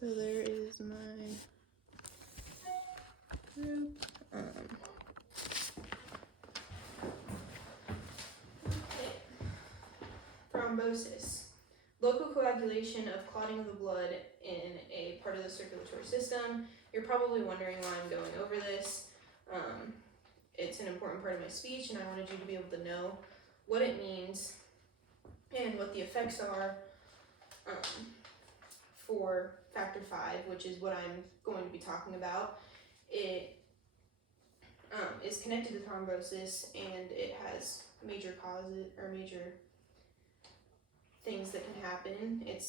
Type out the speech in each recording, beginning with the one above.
So there is my group. Okay. Thrombosis. Local coagulation of clotting of the blood in a part of the circulatory system. You're probably wondering why I'm going over this. It's an important part of my speech, and I wanted you to be able to know what it means and what the effects are for factor V, which is what I'm going to be talking about. It is connected to thrombosis, and it has major causes or major things that can happen. It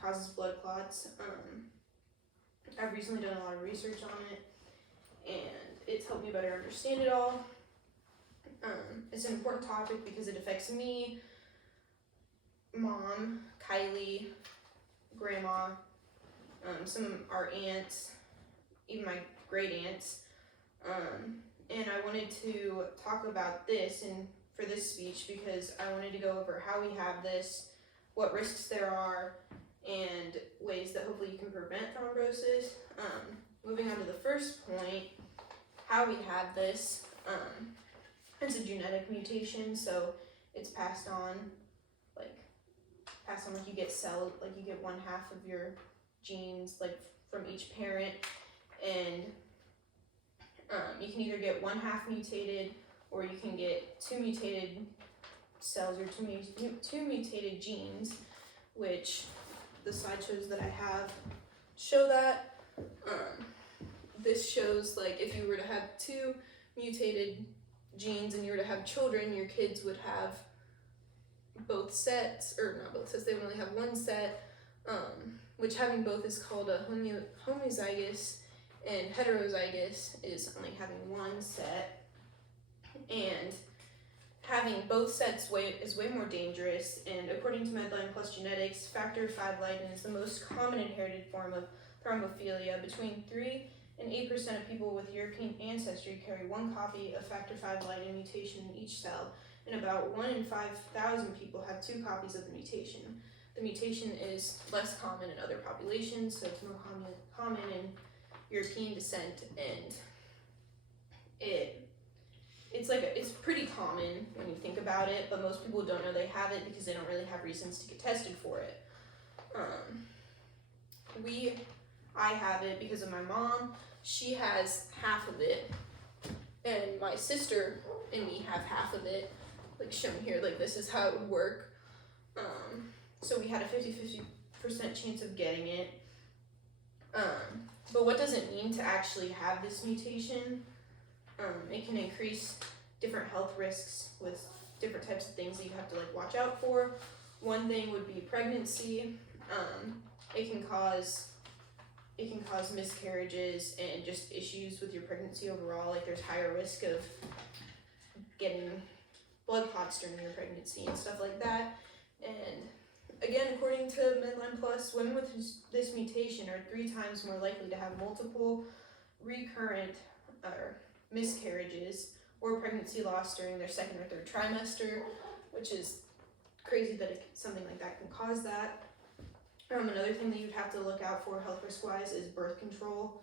causes blood clots. I've recently done a lot of research on it, and it's helped me better understand it all. It's an important topic because it affects me, Mom, Kylie, Grandma, some of our aunts, even my great aunts. And I wanted to talk about this for this speech because I wanted to go over how we have this, what risks there are, and ways that hopefully you can prevent thrombosis. Moving on to the first point, how we have this. It's a genetic mutation, so it's passed on like you get you get 1/2 of your genes like from each parent, and you can either get 1/2 mutated, or you can get 2 mutated cells or two mutated genes, which the slideshows that I have show that. This shows like if you were to have 2 mutated genes and you were to have children, your kids would have both sets, or not both sets, they would only have 1 set, which having both is called a homozygous, and heterozygous is only having 1 set. And having both sets is way more dangerous, and according to Medline Plus Genetics, factor V Leiden is the most common inherited form of thrombophilia. Between 3 and 8% of people with European ancestry carry 1 copy of factor V Leiden mutation in each cell, and about 1 in 5,000 people have 2 copies of the mutation. The mutation is less common in other populations, so it's more common in European descent, and it's pretty common when you think about it, but most people don't know they have it because they don't really have reasons to get tested for it. I have it because of my mom. She has half of it, and my sister and me have half of it, like shown here, like this is how it would work. So we had a 50-50% chance of getting it. But what does it mean to actually have this mutation? It can increase different health risks with different types of things that you have to like watch out for. One thing would be pregnancy. It can cause miscarriages and just issues with your pregnancy overall. Like there's higher risk of getting blood clots during your pregnancy and stuff like that. And again, according to Medline Plus, women with this mutation are 3 times more likely to have multiple recurrent miscarriages or pregnancy loss during their 2nd or 3rd trimester, which is crazy that something like that can cause that. Another thing that you'd have to look out for health risk-wise is birth control.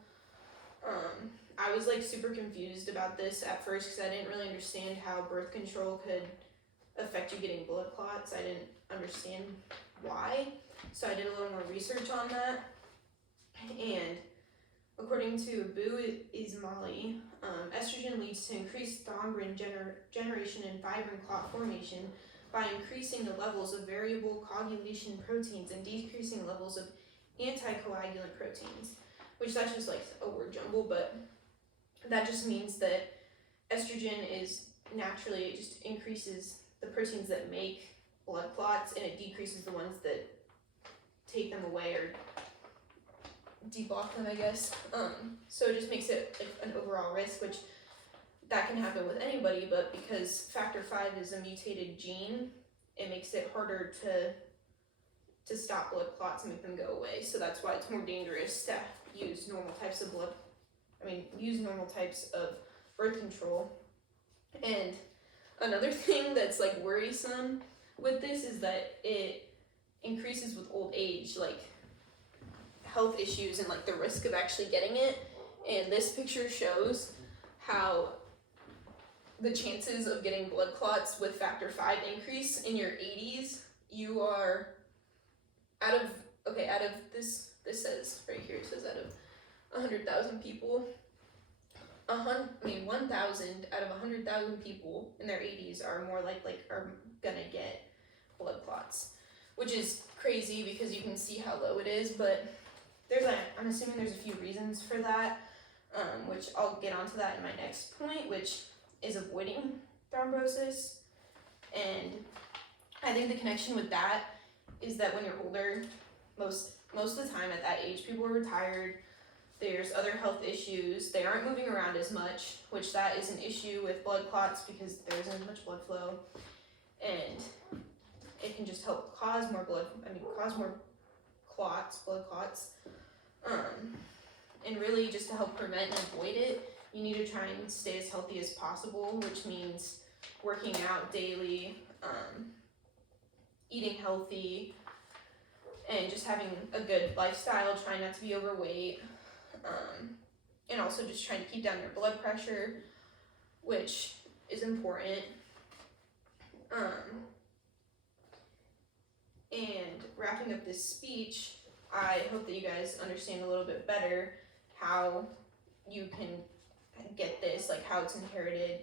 I was like super confused about this at first because I didn't really understand how birth control could affect you getting blood clots. I didn't understand why, so I did a little more research on that. And according to Abu Ismaili, estrogen leads to increased thrombin generation and fibrin clot formation by increasing the levels of variable coagulation proteins and decreasing levels of anticoagulant proteins, which that's just like a word jumble, but that just means that estrogen is naturally, it just increases the proteins that make blood clots, and it decreases the ones that take them away or deblock them, I guess. So it just makes it like an overall risk, which that can happen with anybody, but because factor V is a mutated gene, it makes it harder to stop blood clots and make them go away. So that's why it's more dangerous to use normal types of birth control. And another thing that's like worrisome with this is that it increases with old age. Like health issues and like the risk of actually getting it. And this picture shows how the chances of getting blood clots with factor V increase in your 80s. You are out of this says right here, it says out of 100,000 people, 1,000 out of 100,000 people in their 80s are more are gonna get blood clots, which is crazy because you can see how low it is. But I'm assuming there's a few reasons for that, which I'll get onto that in my next point, which is avoiding thrombosis. And I think the connection with that is that when you're older, most of the time at that age, people are retired. There's other health issues. They aren't moving around as much, which that is an issue with blood clots because there isn't as much blood flow, and it can just help cause more blood clots. And really, just to help prevent and avoid it, you need to try and stay as healthy as possible, which means working out daily, eating healthy, and just having a good lifestyle, trying not to be overweight, and also just trying to keep down your blood pressure, which is important. And wrapping up this speech, I hope that you guys understand a little bit better how you can get this, like how it's inherited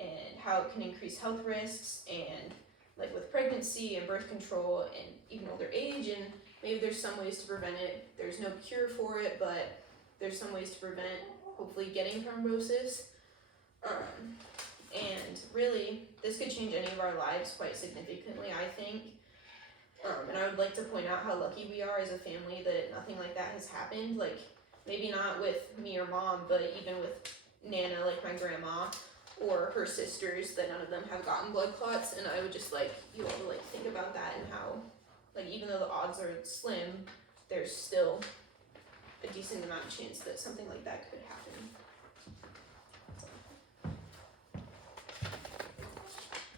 and how it can increase health risks, and like with pregnancy and birth control and even older age, and maybe there's some ways to prevent it. There's no cure for it, but there's some ways to prevent hopefully getting thrombosis. And really, this could change any of our lives quite significantly, I think. And I would like to point out how lucky we are as a family that nothing like that has happened. Like, maybe not with me or mom, but even with Nana, like my grandma, or her sisters, that none of them have gotten blood clots. And I would just like you all to like think about that, and how, like, even though the odds are slim, there's still a decent amount of chance that something like that could happen.